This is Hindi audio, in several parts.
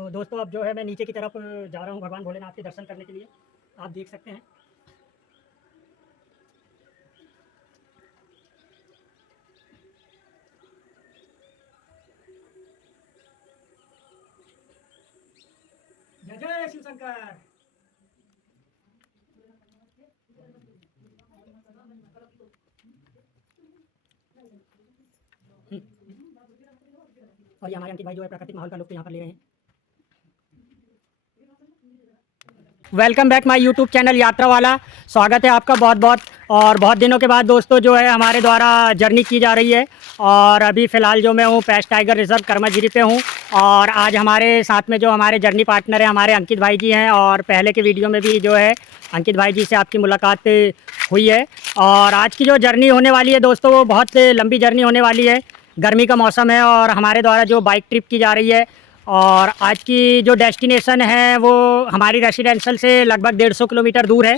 तो दोस्तों अब जो है मैं नीचे की तरफ जा रहा हूँ भगवान भोलेनाथ के दर्शन करने के लिए। आप देख सकते हैं। जय जय शिव शंकर। और ये हमारे अंकित भाई जो है प्राकृतिक माहौल का लुत्फ यहाँ पर ले रहे हैं। Welcome back my YouTube channel यात्रा वाला। स्वागत है आपका बहुत बहुत। और बहुत दिनों के बाद दोस्तों जो है हमारे द्वारा जर्नी की जा रही है। और अभी फ़िलहाल जो मैं हूँ पेस्ट टाइगर रिजर्व कर्मगिरी पे हूँ। और आज हमारे साथ में जो हमारे जर्नी पार्टनर हैं हमारे अंकित भाई जी हैं। और पहले के वीडियो में भी जो है अंकित भाई जी से आपकी मुलाकात हुई है। और आज की जो जर्नी होने वाली है दोस्तों वो बहुत लंबी जर्नी होने वाली है। गर्मी का मौसम है और हमारे द्वारा जो बाइक ट्रिप की जा रही है। और आज की जो डेस्टिनेशन है वो हमारी रेसिडेंशियल से लगभग 150 किलोमीटर दूर है।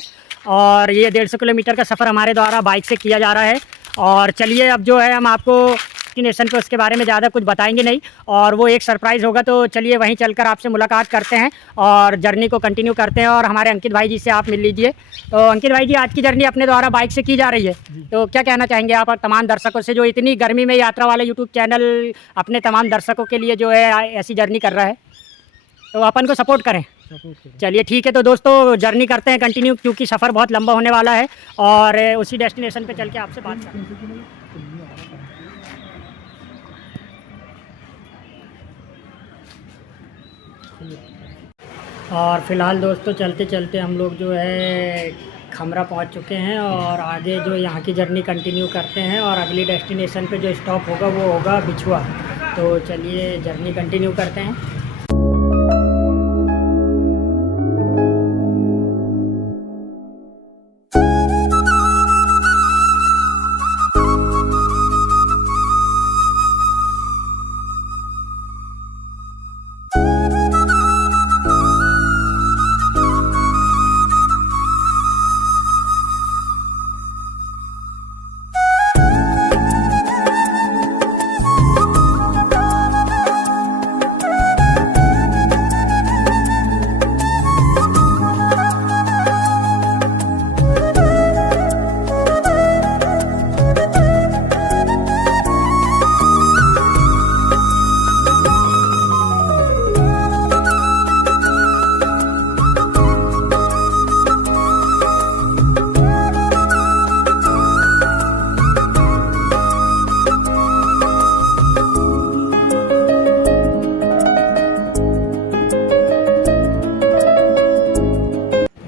और ये 150 किलोमीटर का सफ़र हमारे द्वारा बाइक से किया जा रहा है। और चलिए अब जो है हम आपको डेस्टिनेशन पे उसके बारे में ज़्यादा कुछ बताएंगे नहीं, और वो एक सरप्राइज़ होगा। तो चलिए वहीं चलकर आपसे मुलाकात करते हैं और जर्नी को कंटिन्यू करते हैं। और हमारे अंकित भाई जी से आप मिल लीजिए। तो अंकित भाई जी आज की जर्नी अपने द्वारा बाइक से की जा रही है, तो क्या कहना चाहेंगे आप तमाम दर्शकों से जो इतनी गर्मी में यात्रा वाला यूट्यूब चैनल अपने तमाम दर्शकों के लिए जो है ऐसी जर्नी कर रहा है, तो अपन को सपोर्ट करें। चलिए ठीक है। तो दोस्तों जर्नी करते हैं कंटिन्यू, क्योंकि सफ़र बहुत लंबा होने वाला है और उसी डेस्टिनेशन पे चल के आपसे बात करते हैं। और फ़िलहाल दोस्तों चलते चलते हम लोग जो है खमरा पहुंच चुके हैं और आगे जो यहाँ की जर्नी कंटिन्यू करते हैं। और अगली डेस्टिनेशन पे जो स्टॉप होगा वो होगा बिछुआ। तो चलिए जर्नी कंटिन्यू करते हैं।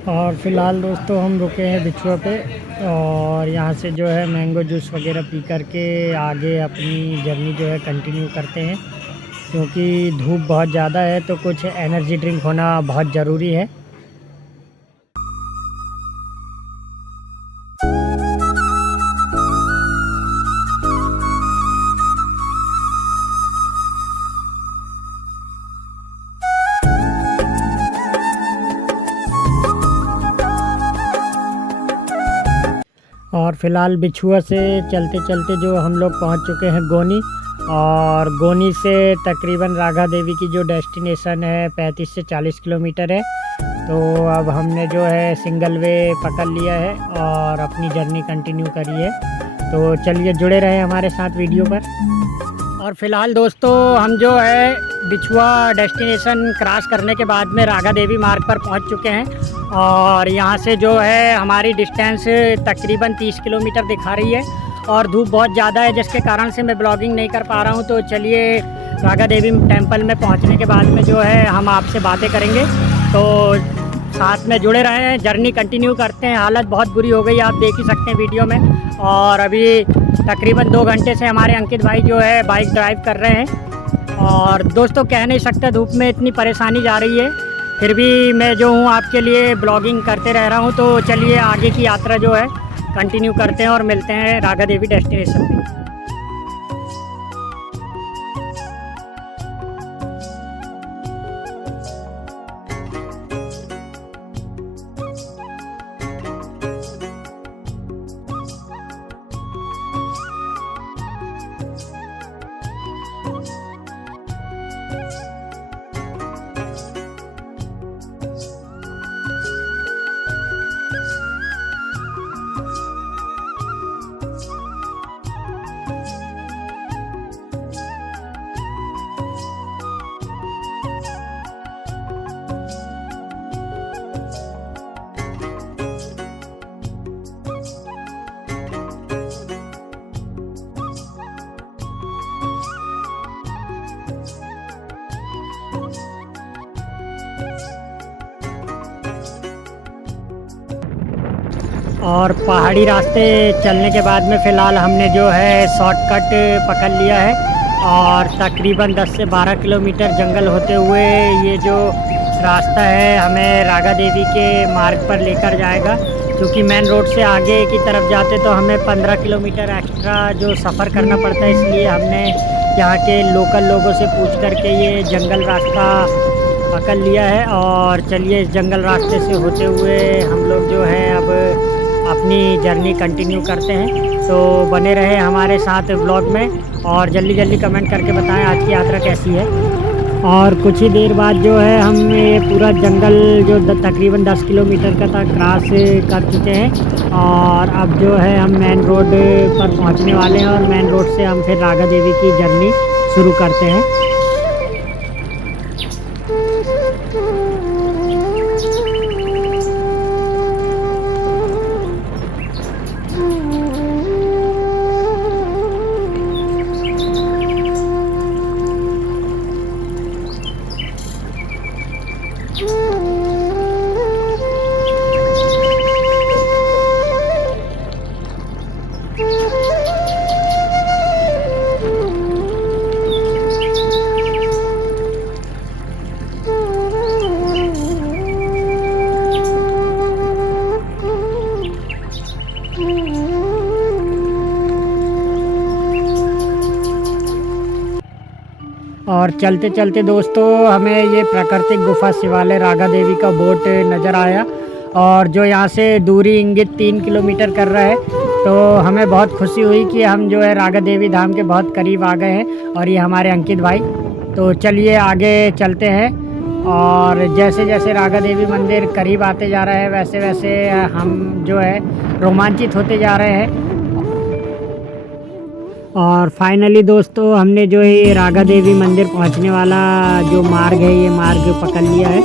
और फ़िलहाल दोस्तों हम रुके हैं बिछुआ पे और यहाँ से जो है मैंगो जूस वगैरह पी करके आगे अपनी जर्नी जो है कंटिन्यू करते हैं, क्योंकि धूप बहुत ज़्यादा है तो कुछ एनर्जी ड्रिंक होना बहुत ज़रूरी है। और फ़िलहाल बिछुआ से चलते चलते जो हम लोग पहुंच चुके हैं गोनी। और गोनी से तकरीबन राघा देवी की जो डेस्टिनेशन है 35 से 40 किलोमीटर है। तो अब हमने जो है सिंगल वे पकड़ लिया है और अपनी जर्नी कंटिन्यू करी है। तो चलिए जुड़े रहे हमारे साथ वीडियो पर। और फ़िलहाल दोस्तों हम जो है बिछुआ डेस्टिनेशन क्रॉस करने के बाद में राघा देवी मार्ग पर पहुंच चुके हैं। और यहाँ से जो है हमारी डिस्टेंस तकरीबन 30 किलोमीटर दिखा रही है और धूप बहुत ज़्यादा है, जिसके कारण से मैं ब्लॉगिंग नहीं कर पा रहा हूँ। तो चलिए राघा देवी टेम्पल में पहुँचने के बाद में जो है हम आपसे बातें करेंगे। तो साथ में जुड़े रहें, जर्नी कंटिन्यू करते हैं। हालत बहुत बुरी हो गई, आप देख ही सकते हैं वीडियो में। और अभी तकरीबन 2 घंटे से हमारे अंकित भाई जो है बाइक ड्राइव कर रहे हैं। और दोस्तों कह नहीं सकते धूप में इतनी परेशानी जा रही है, फिर भी मैं जो हूँ आपके लिए ब्लॉगिंग करते रह रहा हूँ। तो चलिए आगे की यात्रा जो है कंटिन्यू करते हैं और मिलते हैं राघा देवी डेस्टिनेशन पे। और पहाड़ी रास्ते चलने के बाद में फ़िलहाल हमने जो है शॉर्टकट पकड़ लिया है और तकरीबन 10 से 12 किलोमीटर जंगल होते हुए ये जो रास्ता है हमें रागा देवी के मार्ग पर लेकर जाएगा। क्योंकि मेन रोड से आगे की तरफ जाते तो हमें 15 किलोमीटर एक्स्ट्रा जो सफ़र करना पड़ता है, इसलिए हमने यहाँ के लोकल लोगों से पूछ कर के ये जंगल रास्ता पकड़ लिया है। और चलिए इस जंगल रास्ते से होते हुए हम लोग जो है अब अपनी जर्नी कंटिन्यू करते हैं। तो बने रहे हमारे साथ व्लॉग में और जल्दी जल्दी कमेंट करके बताएं आज की यात्रा कैसी है। और कुछ ही देर बाद जो है हम ये पूरा जंगल जो तकरीबन 10 किलोमीटर का था क्रॉस कर चुके हैं और अब जो है हम मेन रोड पर पहुंचने वाले हैं और मेन रोड से हम फिर रागा देवी की जर्नी शुरू करते हैं। और चलते चलते दोस्तों हमें ये प्राकृतिक गुफा शिवालय रागा देवी का बोर्ड नज़र आया और जो यहाँ से दूरी इंगित 3 किलोमीटर कर रहा है। तो हमें बहुत खुशी हुई कि हम जो है रागा देवी धाम के बहुत करीब आ गए हैं और ये हमारे अंकित भाई। तो चलिए आगे चलते हैं और जैसे जैसे रागा देवी मंदिर करीब आते जा रहा है वैसे वैसे हम जो है रोमांचित होते जा रहे हैं। और फाइनली दोस्तों हमने जो है रागा देवी मंदिर पहुंचने वाला जो मार्ग है ये मार्ग पकड़ लिया है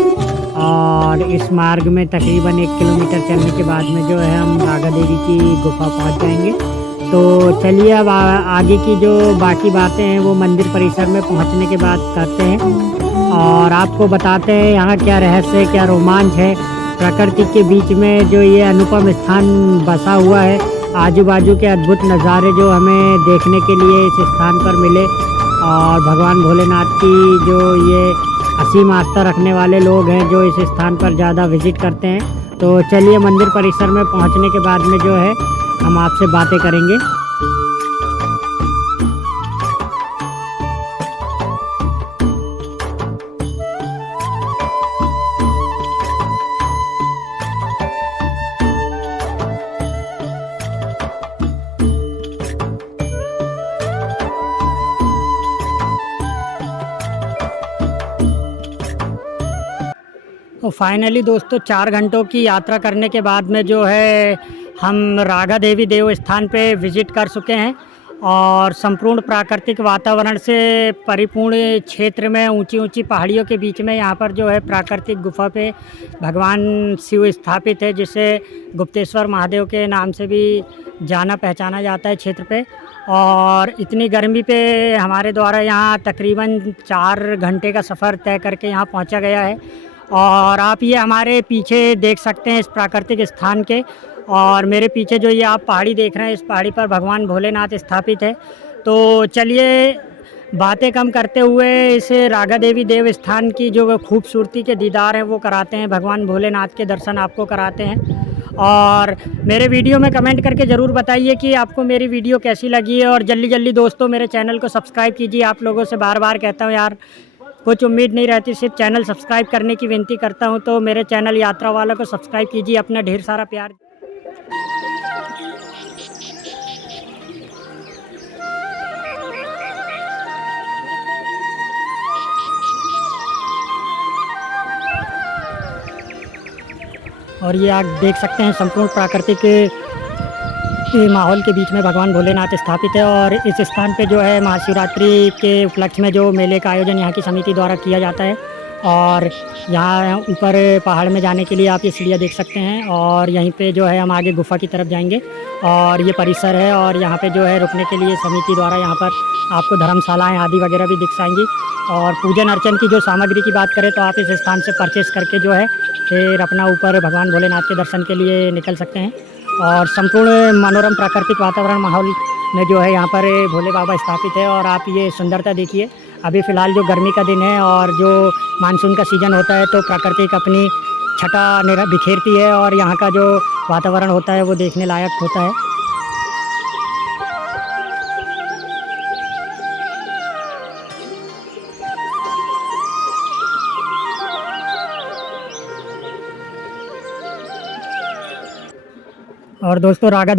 और इस मार्ग में तकरीबन 1 किलोमीटर चलने के बाद में जो है हम रागा देवी की गुफा पहुंच जाएंगे। तो चलिए अब आगे की जो बाकी बातें हैं वो मंदिर परिसर में पहुंचने के बाद करते हैं और आपको बताते हैं यहाँ क्या रहस्य है, क्या रोमांच है। प्रकृति के बीच में जो ये अनुपम स्थान बसा हुआ है, आजू बाजू के अद्भुत नज़ारे जो हमें देखने के लिए इस स्थान पर मिले और भगवान भोलेनाथ की जो ये असीम आस्था रखने वाले लोग हैं जो इस स्थान पर ज़्यादा विजिट करते हैं। तो चलिए मंदिर परिसर में पहुंचने के बाद में जो है हम आपसे बातें करेंगे। तो फाइनली दोस्तों 4 घंटों की यात्रा करने के बाद में जो है हम रागा देवी देव स्थान पे विज़िट कर चुके हैं और संपूर्ण प्राकृतिक वातावरण से परिपूर्ण क्षेत्र में ऊंची ऊंची पहाड़ियों के बीच में यहाँ पर जो है प्राकृतिक गुफा पे भगवान शिव स्थापित है, जिसे गुप्तेश्वर महादेव के नाम से भी जाना पहचाना जाता है क्षेत्र पे। और इतनी गर्मी पे हमारे द्वारा यहाँ तकरीबन 4 घंटे का सफ़र तय करके यहाँ पहुँचा गया है। और आप ये हमारे पीछे देख सकते हैं इस प्राकृतिक स्थान के, और मेरे पीछे जो ये आप पहाड़ी देख रहे हैं इस पहाड़ी पर भगवान भोलेनाथ स्थापित है। तो चलिए बातें कम करते हुए इस रागा देवी देव स्थान की जो खूबसूरती के दीदार हैं वो कराते हैं, भगवान भोलेनाथ के दर्शन आपको कराते हैं। और मेरे वीडियो में कमेंट करके ज़रूर बताइए कि आपको मेरी वीडियो कैसी लगी है और जल्दी जल्दी दोस्तों मेरे चैनल को सब्सक्राइब कीजिए। आप लोगों से बार बार कहता हूँ यार, कुछ उम्मीद नहीं रहती, सिर्फ चैनल सब्सक्राइब करने की विनती करता हूं। तो मेरे चैनल यात्रा वाला को सब्सक्राइब कीजिए, अपना ढेर सारा प्यार। और ये आप देख सकते हैं संपूर्ण प्राकृतिक माहौल के बीच में भगवान भोलेनाथ स्थापित है। और इस स्थान पे जो है महाशिवरात्रि के उपलक्ष्य में जो मेले का आयोजन यहाँ की समिति द्वारा किया जाता है। और यहाँ ऊपर पहाड़ में जाने के लिए आप ये सीढ़ियाँ देख सकते हैं और यहीं पे जो है हम आगे गुफा की तरफ जाएंगे और ये परिसर है और यहाँ पे जो है रुकने के लिए समिति द्वारा यहाँ पर आपको धर्मशालाएँ आदि वगैरह भी दिख जाएंगी। और पूजन अर्चन की जो सामग्री की बात करें तो आप इस स्थान से परचेस करके जो है फिर अपना ऊपर भगवान भोलेनाथ के दर्शन के लिए निकल सकते हैं। और संपूर्ण मनोरम प्राकृतिक वातावरण माहौल में जो है यहाँ पर भोले बाबा स्थापित है। और आप ये सुंदरता देखिए, अभी फ़िलहाल जो गर्मी का दिन है और जो मानसून का सीज़न होता है तो प्राकृतिक अपनी छटा बिखेरती है और यहाँ का जो वातावरण होता है वो देखने लायक होता है। और दोस्तों रागा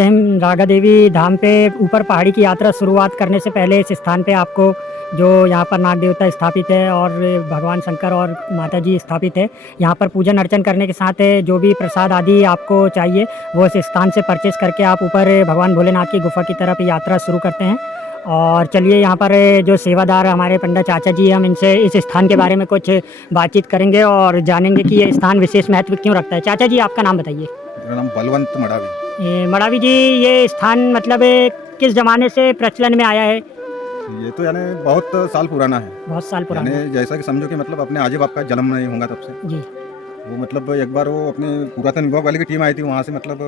देवी धाम पे ऊपर पहाड़ी की यात्रा शुरुआत करने से पहले इस स्थान पे आपको जो यहाँ पर नाग देवता स्थापित है और भगवान शंकर और माता जी स्थापित है, यहाँ पर पूजन अर्चन करने के साथ जो भी प्रसाद आदि आपको चाहिए वो इस स्थान से परचेस करके आप ऊपर भगवान भोलेनाथ की गुफा की तरफ यात्रा शुरू करते हैं। और चलिए यहाँ पर जो सेवादार हमारे पंडित चाचा जी, हम इनसे इस स्थान के बारे में कुछ बातचीत करेंगे और जानेंगे कि ये स्थान विशेष महत्व क्यों रखता है। चाचा जी, आपका नाम बताइए। मेरा नाम बलवंत मड़ावी। मड़ावी जी, ये स्थान मतलब किस ज़माने से प्रचलन में आया है? ये तो यानी बहुत साल पुराना है। बहुत साल पुराना है। जैसा कि समझो कि मतलब अपने आजे बाप का जन्म नहीं होगा तब से जी। वो मतलब एक बार वो अपने पुरातन विभाग वाले की टीम आई थी वहाँ से, मतलब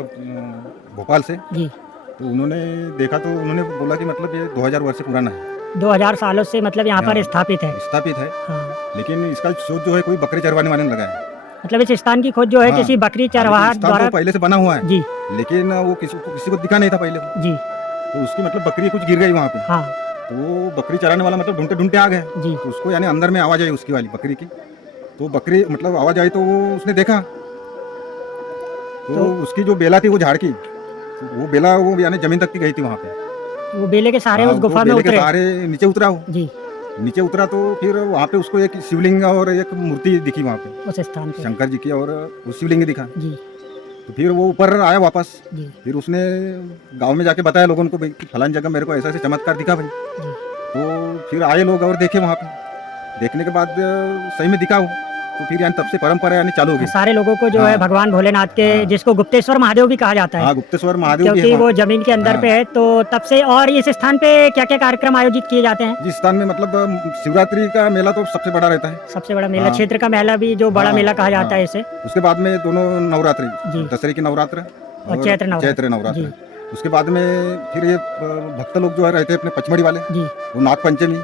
भोपाल से जी। तो उन्होंने देखा तो उन्होंने बोला कि मतलब ये 2000 वर्ष से पुराना है। 2000 सालों से मतलब यहाँ पर स्थापित है। हाँ। लेकिन इसका शोध जो है कोई बकरी चरवाने वाले ने लगा है। मतलब इस स्थान की खोज जो है किसी बकरी चरवाहा द्वारा पहले से बना हुआ है जी, लेकिन वो किसी को दिखा नहीं था पहले जी। तो उसकी मतलब बकरी कुछ गिर गई वहाँ पे। हाँ। तो वो बकरी चराने वाला मतलब ढूंढते ढूंढते आ गए जी। तो उसको यानी अंदर में आवाज आई उसकी वाली बकरी की, तो बकरी मतलब आवाज आई तो वो उसने देखा तो उसकी जो बेला थी वो झाड़ की, वो बेला वो यानी जमीन तक की गई थी वहाँ पे। वो बेले के सहारे उस गुफा में उतरे, सहारे नीचे उतरा वो जी। नीचे उतरा तो फिर वहाँ पे उसको एक शिवलिंग और एक मूर्ति दिखी वहाँ पे उस स्थान पे, शंकर जी की, और वो शिवलिंग दिखा जी। तो फिर वो ऊपर आया वापस जी। फिर उसने गांव में जाके बताया लोगों को भाई फलानी जगह मेरे को ऐसा ऐसे चमत्कार दिखा भाई जी। तो फिर आए लोग और देखे वहाँ पे, देखने के बाद सही में दिखा वो, तो फिर यानी तब से परंपरा यानी चालू हो गई सारे लोगों को जो है भगवान भोलेनाथ के, जिसको गुप्तेश्वर महादेव भी कहा जाता है। हाँ, गुप्तेश्वर महादेव क्योंकि वो जमीन के अंदर पे है, तो तब से। और इस स्थान पे क्या क्या कार्यक्रम आयोजित किए जाते हैं? जिस स्थान में मतलब शिवरात्रि का मेला तो सबसे बड़ा रहता है, सबसे बड़ा मेला क्षेत्र का मेला भी जो बड़ा मेला कहा जाता है इसे। उसके बाद में दोनों नवरात्रि, दशहरे की नवरात्र और चैत्र नवरात्र। उसके बाद में फिर ये भक्त लोग जो है रहते हैं अपने पचमढ़ी वाले जी, वो नाग पंचमी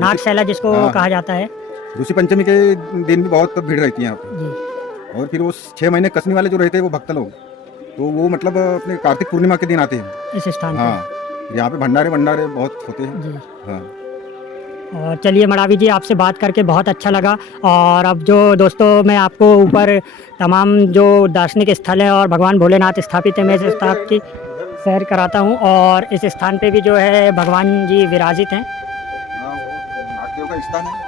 नागशैला जिसको कहा जाता है। ऋषि पंचमी के दिन भी बहुत भीड़ रहती है यहाँ पे। और फिर वो 6 महीने कसने वाले जो रहते हैं वो भक्त लोग, तो वो मतलब अपने कार्तिक पूर्णिमा के दिन आते हैं इस स्थान पे। यहाँ पे भंडारे बहुत होते हैं जी। हाँ। और चलिए मड़ावी जी, आपसे बात करके बहुत अच्छा लगा। और अब जो दोस्तों मैं आपको ऊपर तमाम जो दार्शनिक स्थल है और भगवान भोलेनाथ स्थापित है, मैं इस स्थान की सैर कराता हूँ। और इस स्थान पे भी जो है भगवान जी विराजित हैं। नागदेव का स्थान है,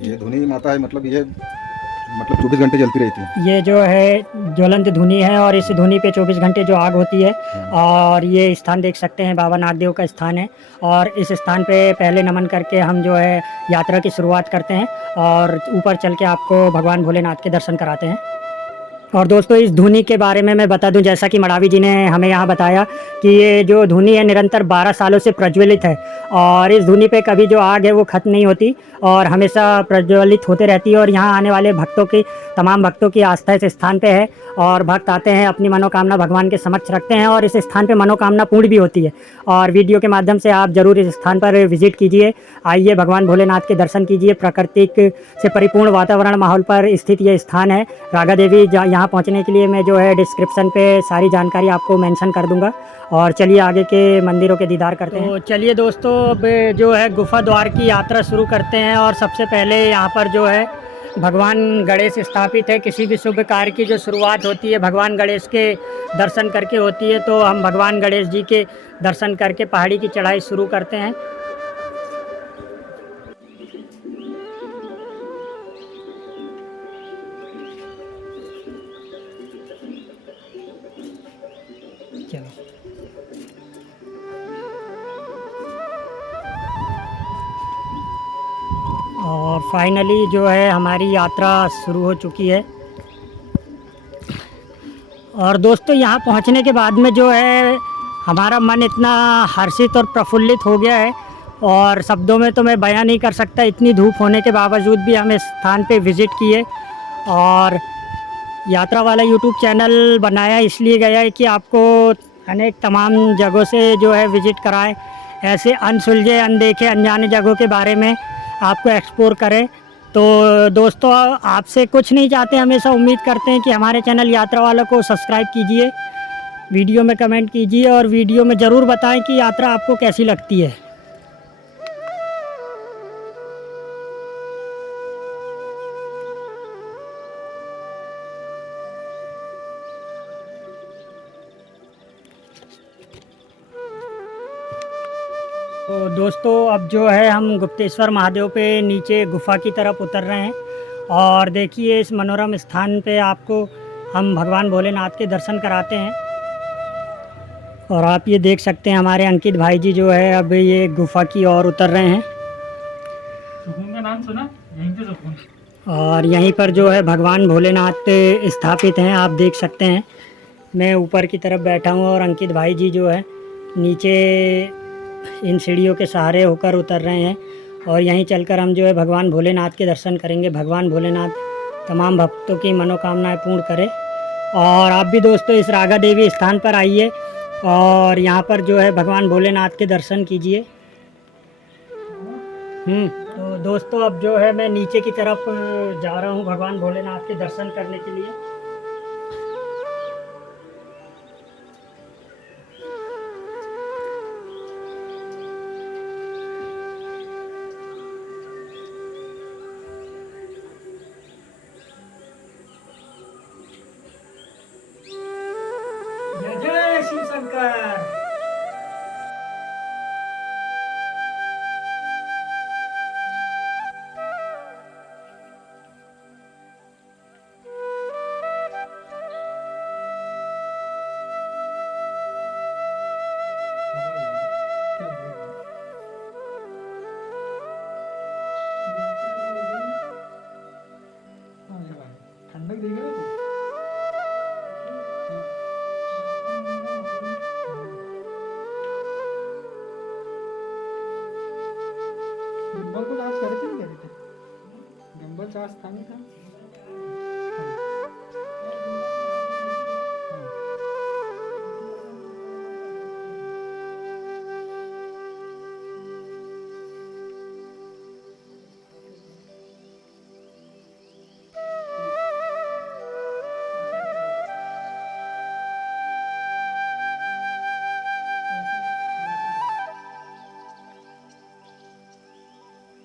ये धुनी माता है, मतलब ये 24 घंटे जलती रहती है। ये जो है ज्वलंत धुनी है और इस धुनी पे 24 घंटे जो आग होती है। और ये स्थान देख सकते हैं बाबा नागदेव का स्थान है। और इस स्थान पे पहले नमन करके हम जो है यात्रा की शुरुआत करते हैं और ऊपर चल के आपको भगवान भोलेनाथ के दर्शन कराते हैं। और दोस्तों, इस धुनी के बारे में मैं बता दूं, जैसा कि मड़ावी जी ने हमें यहाँ बताया कि ये जो धुनी है निरंतर 12 सालों से प्रज्वलित है और इस धुनी पे कभी जो आग है वो खत्म नहीं होती और हमेशा प्रज्वलित होते रहती है। और यहाँ आने वाले तमाम भक्तों की आस्था इस स्थान पे है और भक्त आते हैं, अपनी मनोकामना भगवान के समक्ष रखते हैं और इस स्थान पे मनोकामना पूर्ण भी होती है। और वीडियो के माध्यम से आप ज़रूर इस स्थान पर विजिट कीजिए, आइए भगवान भोलेनाथ के दर्शन कीजिए। प्राकृतिक से परिपूर्ण वातावरण माहौल पर स्थित ये स्थान है रागा देवी। यहाँ पहुँचने के लिए मैं जो है डिस्क्रिप्शन पे सारी जानकारी आपको मेंशन कर दूंगा। और चलिए आगे के मंदिरों के दीदार करते हैं। तो चलिए दोस्तों, अब जो है गुफा द्वार की यात्रा शुरू करते हैं। और सबसे पहले यहाँ पर जो है भगवान गणेश स्थापित है। किसी भी शुभ कार्य की जो शुरुआत होती है भगवान गणेश के दर्शन करके होती है, तो हम भगवान गणेश जी के दर्शन करके पहाड़ी की चढ़ाई शुरू करते हैं। चलो, और फाइनली जो है हमारी यात्रा शुरू हो चुकी है। और दोस्तों, यहाँ पहुँचने के बाद में जो है हमारा मन इतना हर्षित और प्रफुल्लित हो गया है और शब्दों में तो मैं बयां नहीं कर सकता। इतनी धूप होने के बावजूद भी हम इस स्थान पे विज़िट किए और यात्रा वाला यूट्यूब चैनल बनाया इसलिए गया है कि आपको अनेक तमाम जगहों से जो है विज़िट कराए, ऐसे अनसुलझे अनदेखे अनजाने जगहों के बारे में आपको एक्सप्लोर करें। तो दोस्तों आपसे कुछ नहीं चाहते, हमेशा उम्मीद करते हैं कि हमारे चैनल यात्रा वाला को सब्सक्राइब कीजिए, वीडियो में कमेंट कीजिए और वीडियो में ज़रूर बताएं कि यात्रा आपको कैसी लगती है। तो दोस्तों अब जो है हम गुप्तेश्वर महादेव पे नीचे गुफ़ा की तरफ उतर रहे हैं और देखिए इस मनोरम स्थान पे आपको हम भगवान भोलेनाथ के दर्शन कराते हैं। और आप ये देख सकते हैं हमारे अंकित भाई जी जो है अब ये गुफ़ा की ओर उतर रहे हैं। सुकून का नाम सुना? यहीं पे सुकून। और यहीं पर जो है भगवान भोलेनाथ स्थापित हैं, आप देख सकते हैं। मैं ऊपर की तरफ बैठा हूँ और अंकित भाई जी जो है नीचे इन सीढ़ियों के सहारे होकर उतर रहे हैं और यहीं चलकर हम जो है भगवान भोलेनाथ के दर्शन करेंगे। भगवान भोलेनाथ तमाम भक्तों की मनोकामनाएं पूर्ण करें। और आप भी दोस्तों इस रागा देवी स्थान पर आइए और यहाँ पर जो है भगवान भोलेनाथ के दर्शन कीजिए। तो दोस्तों अब जो है मैं नीचे की तरफ जा रहा हूँ भगवान भोलेनाथ के दर्शन करने के लिए। जय जय शिव शंकर। ठंडक देगा ना तू। गिम्बल को चार्ज करे थे नहीं करे थे? गिम्बल चार्ज था नहीं था?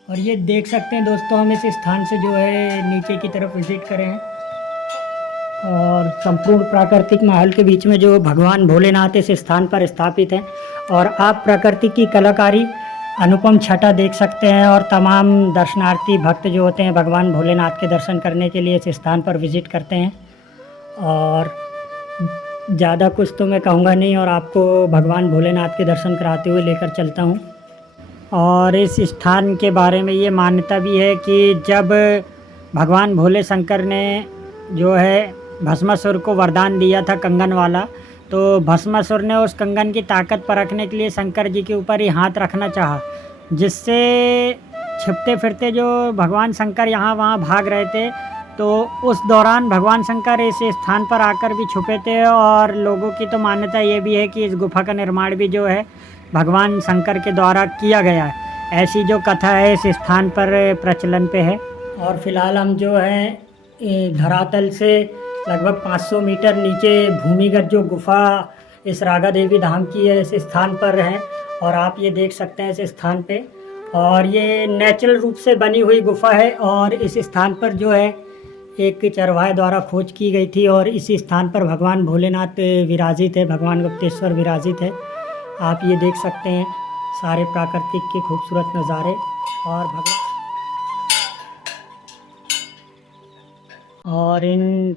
और ये देख सकते हैं दोस्तों हम इस स्थान से जो है नीचे की तरफ विजिट करें हैं और संपूर्ण प्राकृतिक माहौल के बीच में जो भगवान भोलेनाथ इस स्थान पर स्थापित हैं और आप प्रकृति की कलाकारी अनुपम छटा देख सकते हैं। और तमाम दर्शनार्थी भक्त जो होते हैं भगवान भोलेनाथ के दर्शन करने के लिए इस स्थान पर विजिट करते हैं। और ज़्यादा कुछ तो मैं कहूँगा नहीं और आपको भगवान भोलेनाथ के दर्शन कराते हुए लेकर चलता हूँ। और इस स्थान के बारे में ये मान्यता भी है कि जब भगवान भोले शंकर ने जो है भस्मासुर को वरदान दिया था कंगन वाला, तो भस्मासुर ने उस कंगन की ताकत परखने के लिए शंकर जी के ऊपर ही हाथ रखना चाहा, जिससे छिपते फिरते जो भगवान शंकर यहाँ वहाँ भाग रहे थे, तो उस दौरान भगवान शंकर इस स्थान पर आकर भी छुपे थे। और लोगों की तो मान्यता ये भी है कि इस गुफा का निर्माण भी जो है भगवान शंकर के द्वारा किया गया है, ऐसी जो कथा है इस स्थान पर प्रचलन पे है। और फिलहाल हम जो है धरातल से लगभग 500 मीटर नीचे भूमिगत जो गुफा इस रागा देवी धाम की है इस स्थान पर है और आप ये देख सकते हैं इस स्थान पे। और ये नेचुरल रूप से बनी हुई गुफा है और इस स्थान पर जो है एक चरवाहे द्वारा खोज की गई थी और इसी स्थान पर भगवान भोलेनाथ विराजित है, भगवान गुप्तेश्वर विराजित है। आप ये देख सकते हैं सारे प्राकृतिक के खूबसूरत नज़ारे और भगवान और इन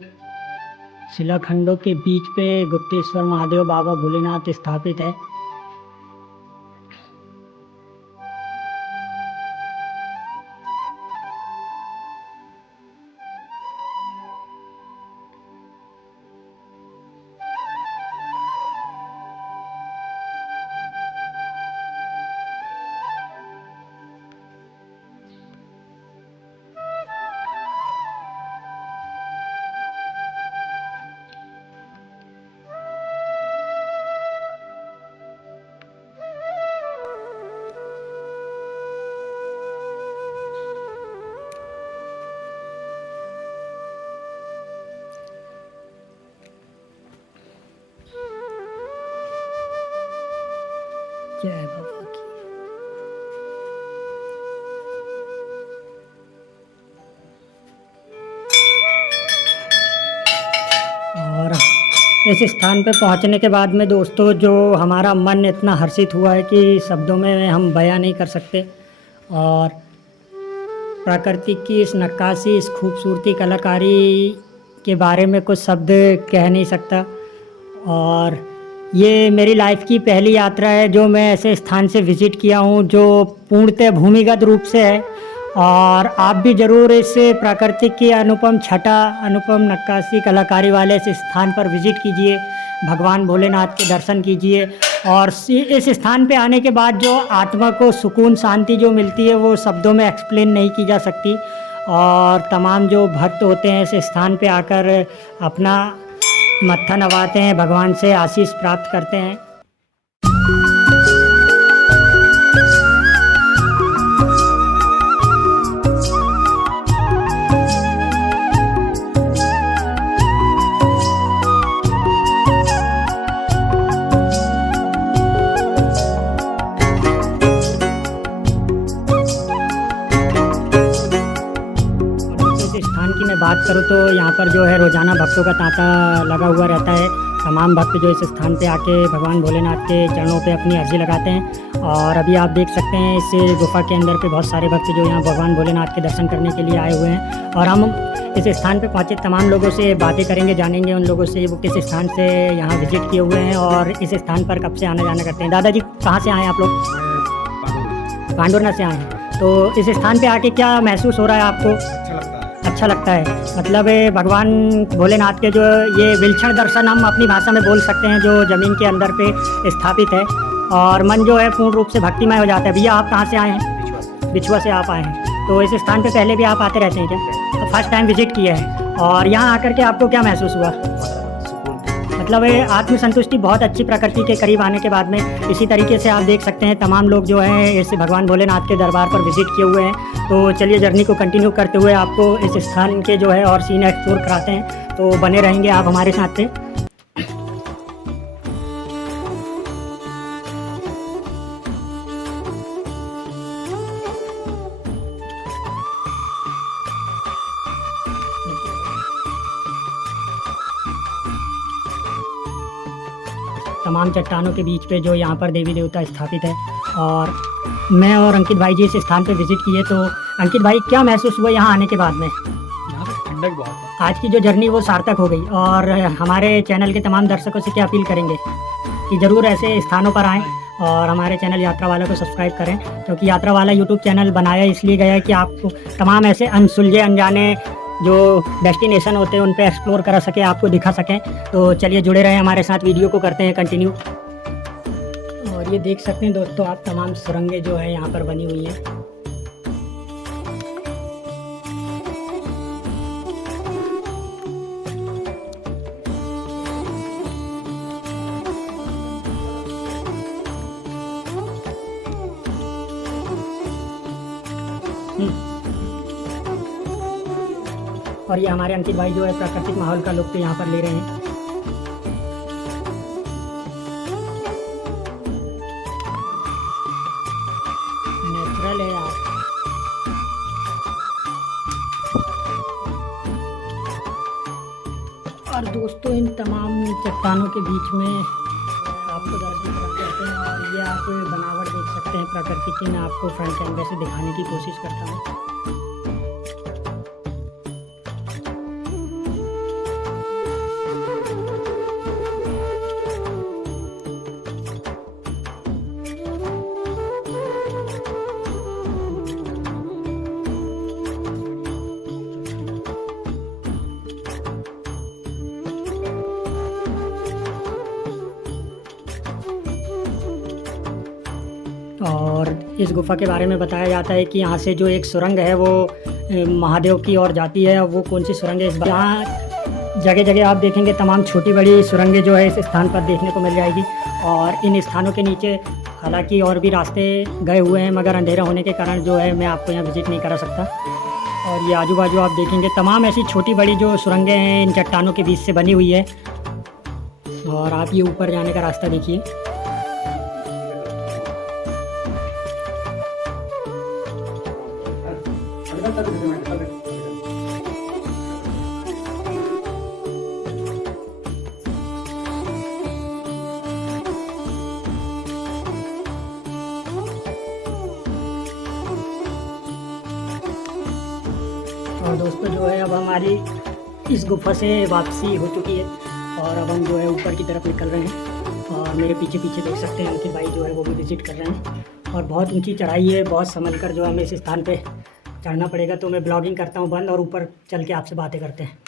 शिलाखंडों के बीच पे गुप्तेश्वर महादेव बाबा भोलेनाथ स्थापित है। जय बाबा की। और इस स्थान पे पहुंचने के बाद में दोस्तों जो हमारा मन इतना हर्षित हुआ है कि शब्दों में हम बयां नहीं कर सकते। और प्रकृति की इस नक्काशी, इस खूबसूरती, कलाकारी के बारे में कुछ शब्द कह नहीं सकता। और ये मेरी लाइफ की पहली यात्रा है जो मैं ऐसे स्थान से विज़िट किया हूँ जो पूर्णतः भूमिगत रूप से है। और आप भी ज़रूर इस प्राकृतिक की अनुपम छटा, अनुपम नक्काशी, कलाकारी वाले इस स्थान पर विज़िट कीजिए, भगवान भोलेनाथ के दर्शन कीजिए। और इस स्थान पे आने के बाद जो आत्मा को सुकून, शांति जो मिलती है वो शब्दों में एक्सप्लेन नहीं की जा सकती। और तमाम जो भक्त होते हैं इस स्थान पे आकर अपना मत्था नवाते हैं, भगवान से आशीष प्राप्त करते हैं। स्थान की मैं बात करूँ तो यहाँ पर जो है रोज़ाना भक्तों का तांता लगा हुआ रहता है। तमाम भक्त जो इस स्थान पे आके भगवान भोलेनाथ के चरणों पे अपनी अर्जी लगाते हैं। और अभी आप देख सकते हैं इस गुफा के अंदर पे बहुत सारे भक्त जो यहाँ भगवान भोलेनाथ के दर्शन करने के लिए आए हुए हैं। और हम इस स्थान पे पहुँचे तमाम लोगों से बातें करेंगे, जानेंगे उन लोगों से वो किस स्थान से यहाँ विजिट किए हुए हैं और इस स्थान पर कब से आना जाना करते हैं। दादाजी कहाँ से आए हैं आप लोग? पांडुरना से आए हैं। तो इस स्थान पर आके क्या महसूस हो रहा है आपको? अच्छा लगता है। मतलब भगवान भोलेनाथ के जो ये विलक्षण दर्शन हम अपनी भाषा में बोल सकते हैं जो ज़मीन के अंदर पे स्थापित है। और मन जो है पूर्ण रूप से भक्तिमय हो जाता है। भैया आप कहाँ से आए हैं? बिछुआ से आप आए हैं। तो इस स्थान पे पहले भी आप आते रहते हैं क्या? तो फर्स्ट टाइम विजिट किया है। और यहाँ आकर के आपको क्या महसूस हुआ? मतलब आत्मसंतुष्टि बहुत अच्छी, प्रकृति के करीब आने के बाद में। इसी तरीके से आप देख सकते हैं तमाम लोग जो हैं इस भगवान भोलेनाथ के दरबार पर विजिट किए हुए हैं। तो चलिए जर्नी को कंटिन्यू करते हुए आपको इस स्थान के जो है और सीन एक्सप्लोर कराते हैं। तो बने रहेंगे आप हमारे साथ पे। तमाम चट्टानों के बीच पे जो यहाँ पर देवी देवता स्थापित है। और मैं और अंकित भाई जी इस स्थान पे विजिट किए। तो अंकित भाई क्या महसूस हुआ यहाँ आने के बाद में? यहाँ पे ठंडक बहुत है। आज की जो जर्नी वो सार्थक हो गई। और हमारे चैनल के तमाम दर्शकों से क्या अपील करेंगे कि ज़रूर ऐसे स्थानों पर आएँ और हमारे चैनल यात्रा वाला को सब्सक्राइब करें। क्योंकि यात्रा वाला यूट्यूब चैनल बनाया इसलिए गया है कि आपको तमाम ऐसे अनसुलझे अनजाने जो डेस्टिनेशन होते हैं उन पे एक्सप्लोर करा सके, आपको दिखा सकें। तो चलिए जुड़े रहें हमारे साथ, वीडियो को करते हैं कंटिन्यू। और ये देख सकते हैं दोस्तों आप तमाम सुरंगें जो है यहाँ पर बनी हुई हैं। और ये हमारे अंकित भाई जो है प्राकृतिक माहौल का लुत्फ यहाँ पर ले रहे हैं। नेचुरल है यार। और दोस्तों इन तमाम चट्टानों के बीच में आपको दर्शन करते हैं। और ये आप बनावट देख सकते हैं प्रकृति की। मैं आपको फ्रंट कैमरे से दिखाने की कोशिश करता हूँ। और इस गुफ़ा के बारे में बताया जाता है कि यहाँ से जो एक सुरंग है वो महादेव की ओर जाती है। वो कौन सी सुरंग है? इस बार यहाँ जगह जगह आप देखेंगे तमाम छोटी बड़ी सुरंगें जो है इस स्थान पर देखने को मिल जाएगी। और इन स्थानों के नीचे हालांकि और भी रास्ते गए हुए हैं, मगर अंधेरा होने के कारण जो है मैं आपको यहाँ विज़िट नहीं करा सकता। और ये आजू बाजू आप देखेंगे तमाम ऐसी छोटी बड़ी जो सुरंगें हैं इन चट्टानों के बीच से बनी हुई है। और आप ये ऊपर जाने का रास्ता देखिए। और दोस्तों जो है अब हमारी इस गुफा से वापसी हो चुकी है और अब हम जो है ऊपर की तरफ निकल रहे हैं। और मेरे पीछे पीछे देख सकते हैं कि भाई जो है वो भी विज़िट कर रहे हैं। और बहुत ऊंची चढ़ाई है, बहुत संभल कर जो हमें इस स्थान पे चढ़ना पड़ेगा। तो मैं ब्लॉगिंग करता हूँ बंद और ऊपर चल के आपसे बातें करते हैं।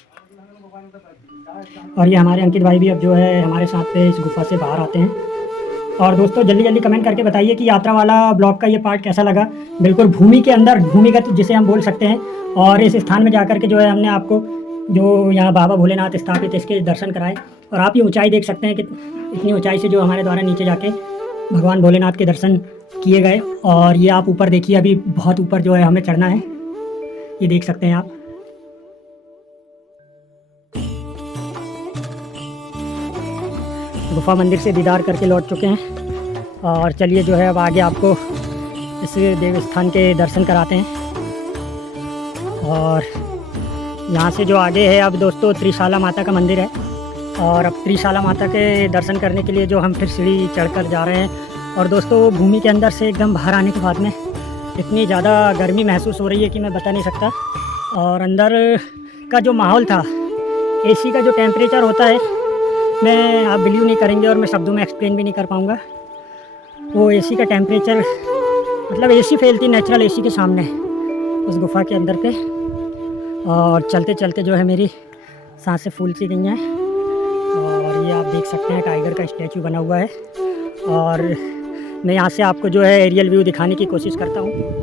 और ये हमारे अंकित भाई भी अब जो है हमारे साथ पे इस गुफा से बाहर आते हैं। और दोस्तों जल्दी जल्दी कमेंट करके बताइए कि यात्रा वाला ब्लॉग का ये पार्ट कैसा लगा। बिल्कुल भूमि के अंदर, भूमिगत जिसे हम बोल सकते हैं। और इस स्थान में जाकर के जो है हमने आपको जो यहाँ बाबा भोलेनाथ स्थापित इसके दर्शन कराए। और आप ये ऊंचाई देख सकते हैं कि इतनी ऊंचाई से जो हमारे द्वारा नीचे जाके भगवान भोलेनाथ के दर्शन किए गए। और ये आप ऊपर देखिए, अभी बहुत ऊपर जो है हमें चढ़ना है, ये देख सकते हैं आप। गुफा मंदिर से दीदार करके लौट चुके हैं और चलिए जो है अब आगे आपको इस देव स्थान के दर्शन कराते हैं। और यहाँ से जो आगे है अब दोस्तों त्रिशाला माता का मंदिर है। और अब त्रिशाला माता के दर्शन करने के लिए जो हम फिर सीढ़ी चढ़कर जा रहे हैं। और दोस्तों भूमि के अंदर से एकदम बाहर आने के बाद में इतनी ज़्यादा गर्मी महसूस हो रही है कि मैं बता नहीं सकता। और अंदर का जो माहौल था, एसी का जो टेम्परेचर होता है, मैं आप बिलीव नहीं करेंगे और मैं शब्दों में एक्सप्लेन भी नहीं कर पाऊँगा। वो एसी का टेम्परेचर, मतलब एसी फेल थी नेचुरल एसी के सामने उस गुफा के अंदर पे। और चलते चलते जो है मेरी सांसें फूल सी गई हैं। और ये आप देख सकते हैं टाइगर का स्टैचू बना हुआ है। और मैं यहाँ से आपको जो है एरियल व्यू दिखाने की कोशिश करता हूँ।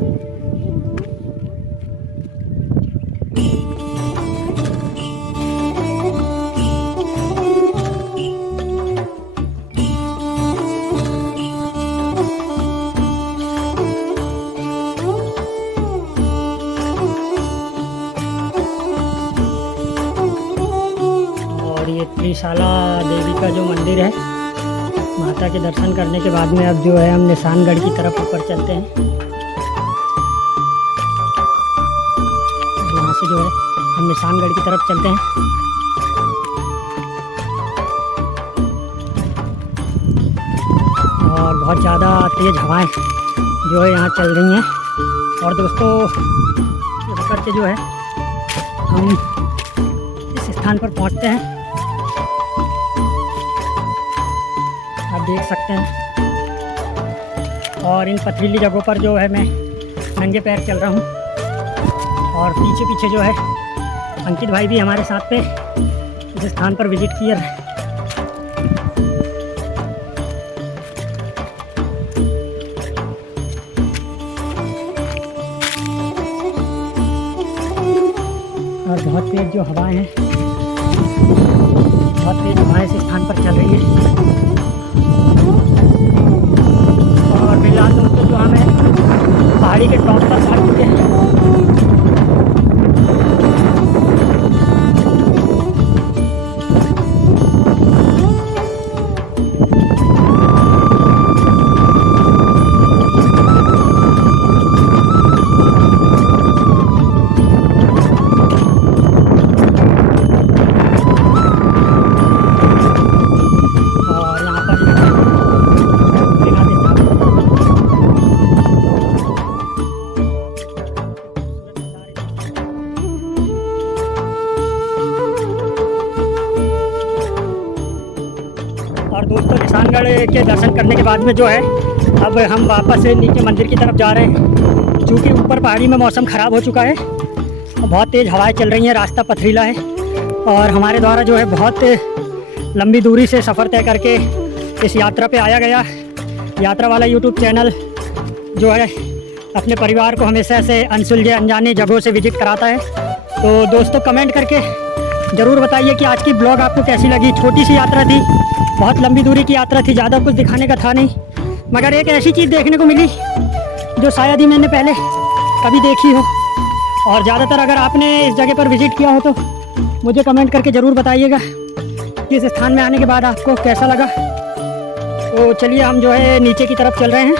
ये त्रिशाला देवी का जो मंदिर है, माता के दर्शन करने के बाद में अब जो है हम निशानगढ़ की तरफ ऊपर चलते हैं। यहाँ से जो है हम निशानगढ़ की तरफ चलते हैं। और बहुत ज़्यादा तेज़ हवाएं जो है यहाँ चल रही हैं। और दोस्तों ये करके जो है हम इस स्थान पर पहुँचते हैं। आप देख सकते हैं। और इन पथरीली जगहों पर जो है मैं नंगे पैर चल रहा हूँ। और पीछे पीछे जो है अंकित भाई भी हमारे साथ पे इस स्थान पर विजिट किए। और बहुत तेज जो हवाएं हैं, बहुत तेज हवाएं इस स्थान पर चल रही है। और फिलहाल दोस्तों जो हमें पहाड़ी के टॉप पर आ चुके हैं। और दोस्तों निशानगढ़ के दर्शन करने के बाद में जो है अब हम वापस नीचे मंदिर की तरफ जा रहे हैं। चूँकि ऊपर पहाड़ी में मौसम ख़राब हो चुका है, बहुत तेज़ हवाएं चल रही हैं, रास्ता पथरीला है। और हमारे द्वारा जो है बहुत लंबी दूरी से सफ़र तय करके इस यात्रा पे आया गया। यात्रा वाला यूट्यूब चैनल जो है अपने परिवार को हमेशा से अनसुलझे अनजानी जगहों से विजिट कराता है। तो दोस्तों कमेंट करके ज़रूर बताइए कि आज की ब्लॉग आपको कैसी लगी। छोटी सी यात्रा थी, बहुत लंबी दूरी की यात्रा थी, ज़्यादा कुछ दिखाने का था नहीं, मगर एक ऐसी चीज़ देखने को मिली जो शायद ही मैंने पहले कभी देखी हो। और ज़्यादातर अगर आपने इस जगह पर विज़िट किया हो तो मुझे कमेंट करके ज़रूर बताइएगा कि इस स्थान में आने के बाद आपको कैसा लगा। तो चलिए हम जो है नीचे की तरफ चल रहे हैं।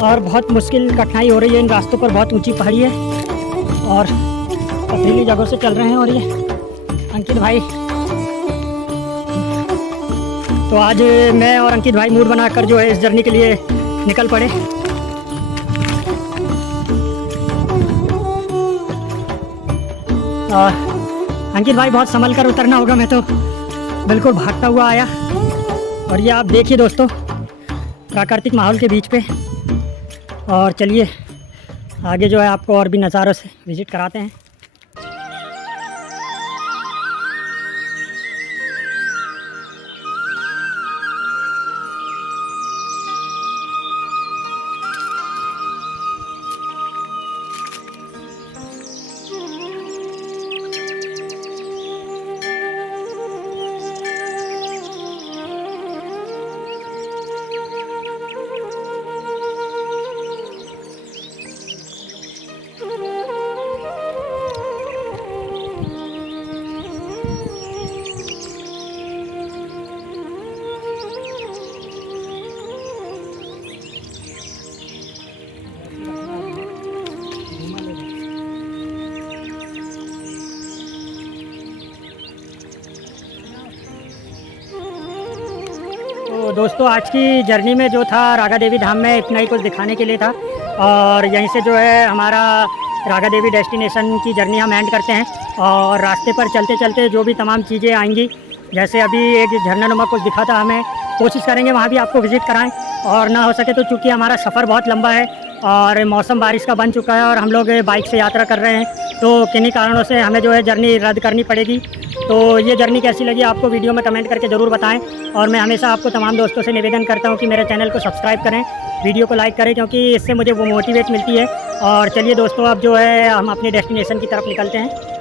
और बहुत मुश्किल कठिनाई हो रही है इन रास्तों पर, बहुत ऊँची पहाड़ी है और पथरीली जगहों से चल रहे हैं। और ये अंकित भाई, तो आज मैं और अंकित भाई मूड बनाकर जो है इस जर्नी के लिए निकल पड़े। और अंकित भाई बहुत संभल कर उतरना होगा, मैं तो बिल्कुल भागता हुआ आया। और ये आप देखिए दोस्तों, प्राकृतिक माहौल के बीच पे। और चलिए आगे जो है आपको और भी नज़ारों से विज़िट कराते हैं। तो दोस्तों आज की जर्नी में जो था रागा देवी धाम में इतना ही कुछ दिखाने के लिए था। और यहीं से जो है हमारा रागा देवी डेस्टिनेशन की जर्नी हम एंड करते हैं। और रास्ते पर चलते चलते जो भी तमाम चीज़ें आएंगी, जैसे अभी एक झरना नुमा कुछ दिखा था, हमें कोशिश करेंगे वहाँ भी आपको विज़िट कराएं। और ना हो सके तो चूँकि हमारा सफ़र बहुत लंबा है और मौसम बारिश का बन चुका है और हम लोग बाइक से यात्रा कर रहे हैं, तो किन्हीं कारणों से हमें जो है जर्नी रद्द करनी पड़ेगी। तो ये जर्नी कैसी लगी आपको वीडियो में कमेंट करके ज़रूर बताएं। और मैं हमेशा आपको तमाम दोस्तों से निवेदन करता हूं कि मेरे चैनल को सब्सक्राइब करें, वीडियो को लाइक करें, क्योंकि इससे मुझे वो मोटिवेट मिलती है। और चलिए दोस्तों, अब जो है हम अपने डेस्टिनेशन की तरफ निकलते हैं।